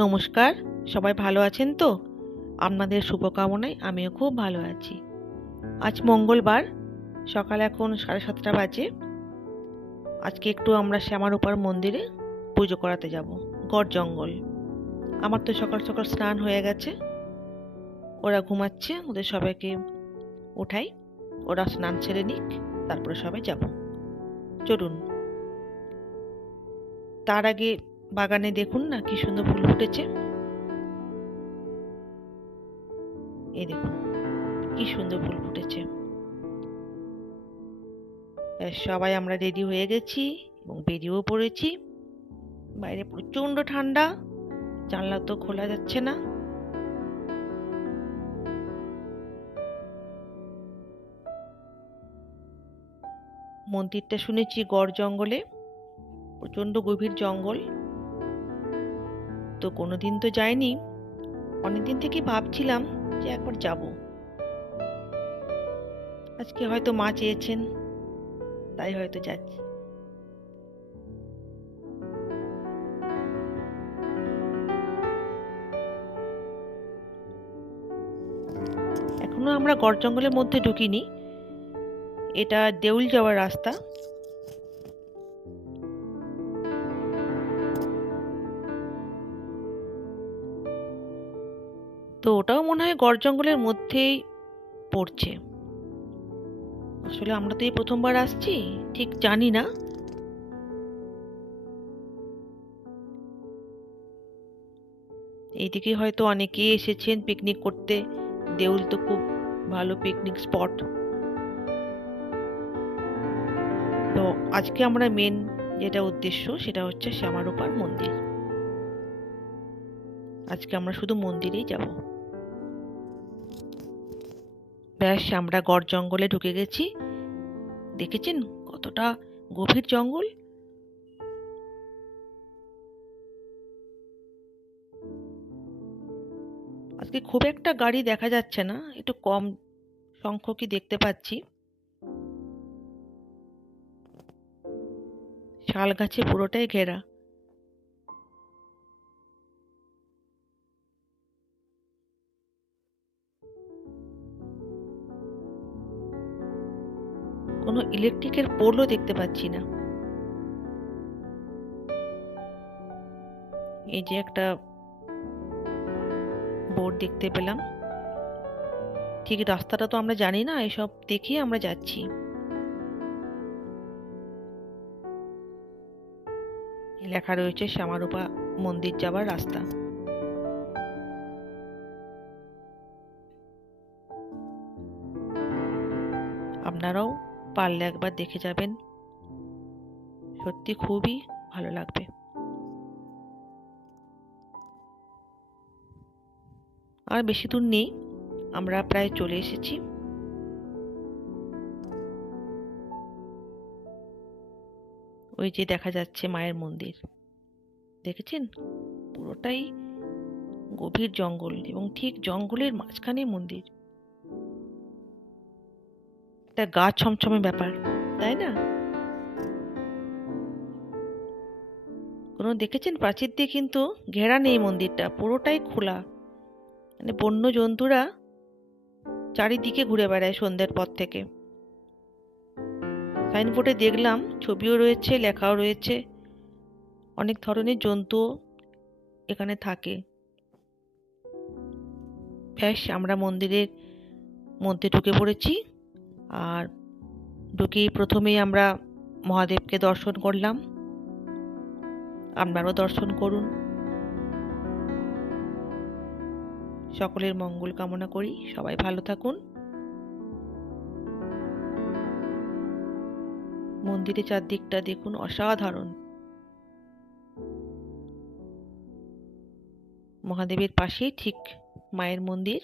নমস্কার। সবাই ভালো আছেন তো? আপনাদের শুভকামনায় আমিও খুব ভালো আছি। আজ মঙ্গলবার, সকাল এখন 7:30 বাজে। আজকে একটু আমরা শ্যামারূপার মন্দিরে পুজো করাতে যাব। গড় জঙ্গল। আমার তো সকাল সকাল স্নান হয়ে গেছে। ওরা ঘুমাচ্ছে, ওদের সবাইকে উঠাই। ওরা স্নান সেরে নিক, তারপরে সবাই যাব। চলুন। তার আগে বাগানে দেখুন না কি সুন্দর ফুল ফুটেছে। এই দেখুন কি সুন্দর ফুল ফুটেছে। সবাই আমরা রেডি হয়ে গেছি এবং বেরিয়েও পড়েছি। বাইরে প্রচন্ড ঠান্ডা, জানলা তো খোলা যাচ্ছে না। মন্দিরটা শুনেছি গড় জঙ্গলে, প্রচন্ড গভীর জঙ্গল। তো কোনোদিন তো যাইনি, অনেকদিন থেকে ভাবছিলাম যে একবার যাব। আজকে হয়তো মা চেয়েছেন, তাই হয়তো যাচ্ছি। এখনো আমরা গড় জঙ্গলের মধ্যে ঢুকিনি। এটা দেউল যাওয়ার রাস্তা। তো ওটাও মনে হয় গড় জঙ্গলের মধ্যেই পড়ছে। আসলে আমরা তো এই প্রথমবার আসছি, ঠিক জানি না। এইদিকে হয়তো অনেকেই এসেছেন পিকনিক করতে। দেউল তো খুব ভালো পিকনিক স্পট। তো আজকে আমরা মেন যেটা উদ্দেশ্য সেটা হচ্ছে শ্যামারূপার মন্দির। আজকে আমরা শুধু মন্দিরেই যাব। ব্যাস, আমরা গড় জঙ্গলে ঢুকে গেছি। দেখেছেন কতটা গভীর জঙ্গল। আজকে খুব একটা গাড়ি দেখা যাচ্ছে না, একটু কম সংখ্যকই দেখতে পাচ্ছি। শাল গাছে পুরোটাই ঘেরা। কোনো ইলেকট্রিকের পোলও দেখতে পাচ্ছি না। এই যে একটা বোর্ড দেখতে পেলাম। ঠিক রাস্তাটা তো আমরা জানি না, এসব দেখে আমরা যাচ্ছি। লেখা রয়েছে শ্যামারূপা মন্দির যাবার রাস্তা। আপনারাও পারলে একবার দেখে যাবেন, সত্যি খুবই ভালো লাগবে। আর বেশি দূর নেই, আমরা প্রায় চলে এসেছি। ওই যে দেখা যাচ্ছে মায়ের মন্দির, দেখেছেন? পুরোটাই গভীর জঙ্গল এবং ঠিক জঙ্গলের মাঝখানে মন্দির। একটা গা ছমছমে ব্যাপার, তাই না? কোনো দেখেছেন প্রাচীর দিয়ে কিন্তু ঘেরা নেই মন্দিরটা, পুরোটাই খোলা। মানে বন্য জন্তুরা চারিদিকে ঘুরে বেড়ায় সন্ধ্যের পর থেকে। সাইনবোর্ডে দেখলাম, ছবিও রয়েছে, লেখাও রয়েছে। অনেক ধরনের জন্তুও এখানে থাকে। ব্যাস, আমরা মন্দিরের মধ্যে ঢুকে পড়েছি। আর ঢুকেই প্রথমেই আমরা মহাদেবকে দর্শন করলাম। আপনারাও দর্শন করুন। সকলের মঙ্গল কামনা করি, সবাই ভালো থাকুন। মন্দিরের চারদিকটা দেখুন, অসাধারণ। মহাদেবের পাশেই ঠিক মায়ের মন্দির,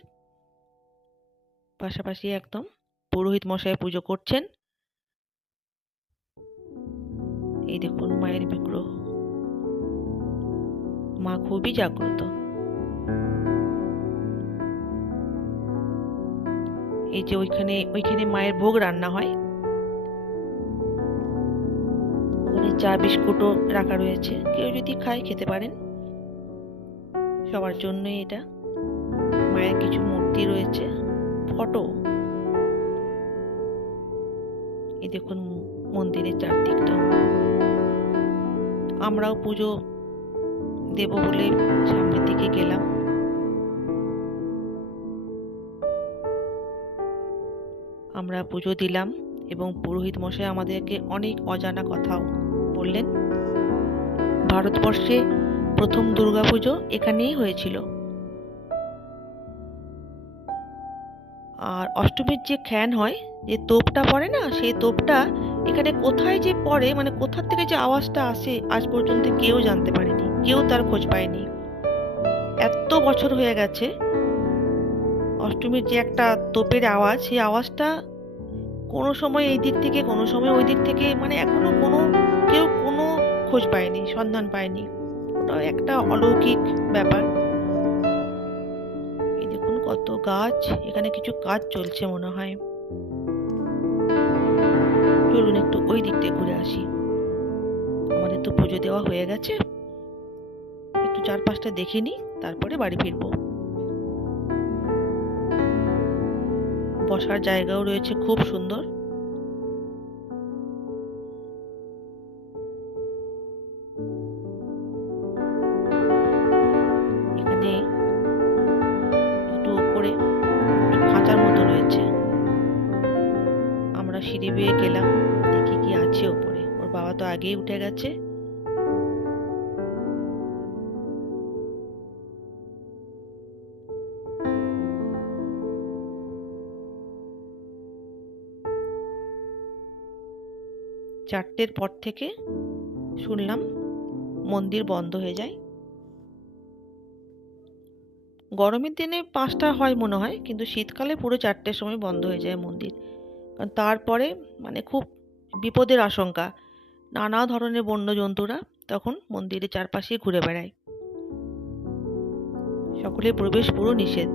পাশাপাশি একদম পুরোহিত মশাই পুজো করছেন। এই দেখুন মায়ের বিগ্রহ। মা খুবই জাগ্রত। এই যে ওইখানে মায়ের ভোগ রান্না হয়। ওখানে চা বিস্কুটও রাখা রয়েছে, কেউ যদি খায় খেতে পারেন। সবার জন্যই এটা। মায়ের কিছু মূর্তি রয়েছে, ফটো। এই দেখুন মন্দিরের চারদিকটা। আমরাও পুজো দেব বলে সামনের দিকে গেলাম। আমরা পুজো দিলাম এবং পুরোহিত মশাই আমাদেরকে অনেক অজানা কথাও বললেন। ভারতবর্ষে প্রথম দুর্গাপুজো এখানেই হয়েছিল। আর অষ্টমীর যে খ্যান হয়, যে তোপটা পড়ে না, সেই তোপটা এখানে কোথায় যে পড়ে, মানে কোথা থেকে যে আওয়াজটা আসে, আজ পর্যন্ত কেউ জানতে পারেনি, কেউ তার খোঁজ পায়নি। এত বছর হয়ে গেছে, অষ্টমীর যে একটা তোপের আওয়াজ, সেই আওয়াজটা কোনো সময় এই দিক থেকে, কোনো সময় ওই দিক থেকে, মানে এখনো কেউ কোনো খোঁজ পায়নি, সন্ধান পায়নি। ওটাও একটা অলৌকিক ব্যাপার। এই দেখুন কত গাছ, এখানে কিছু কাজ চলছে মনে হয়। চলুন একটু ওই দিক থেকে ঘুরে আসি। আমাদের তো পুজো দেওয়া হয়ে গেছে, একটু চারপাশটা দেখে নিই, তারপরে বাড়ি ফিরবো। বসার জায়গাও রয়েছে খুব সুন্দর। এখানে একটু উপরে একটু খাঁচার মতো রয়েছে। আমরা সিঁড়ি বেয়ে গেলাম, দেখি কি আছে ওপরে। ওর বাবা তো আগেই উঠে গেছে। চারটের পর থেকে শুনলাম মন্দির বন্ধ হয়ে যায়। গরমের দিনে 5টা হয় মনে হয়, কিন্তু শীতকালে পুরো 4টের সময় বন্ধ হয়ে যায় মন্দির। কারণ তারপরে মানে খুব বিপদের আশঙ্কা। নানা ধরনের বন্য জন্তুরা তখন মন্দিরের চারপাশে ঘুরে বেড়ায়। সকলের প্রবেশ পুরো নিষেধ।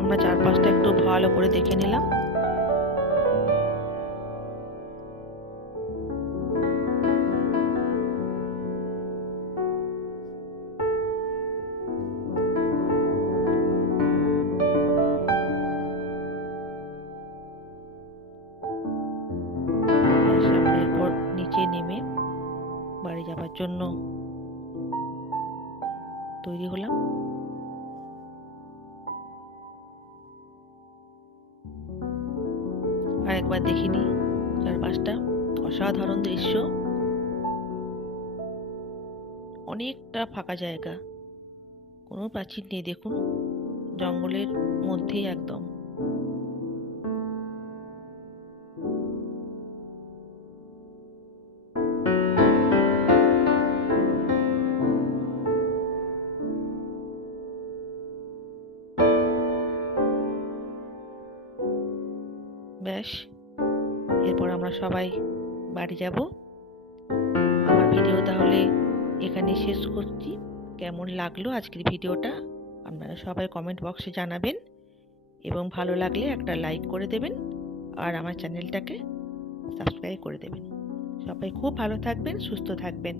আমরা চারপাশটা একটু ভালো করে দেখে নিলাম। এরপর নিচে নেমে বাড়ি যাবার জন্য তৈরি হলাম। আর একবার দেখিনি চারপাশটা, অসাধারণ দৃশ্য। অনেকটা ফাঁকা জায়গা, কোনো প্রাচীর নেই, দেখুন জঙ্গলের মধ্যেই একদম। ব্যাস, এরপর আমরা সবাই বাড়ি যাব। আমার ভিডিও তাহলে এখানে শেষ করছি। কেমন লাগলো আজকের ভিডিওটা আপনারা সবাই কমেন্ট বক্সে জানাবেন, এবং ভালো লাগলে একটা লাইক করে দেবেন, আর আমার চ্যানেলটাকে সাবস্ক্রাইব করে দেবেন। সবাই খুব ভালো থাকবেন, সুস্থ থাকবেন।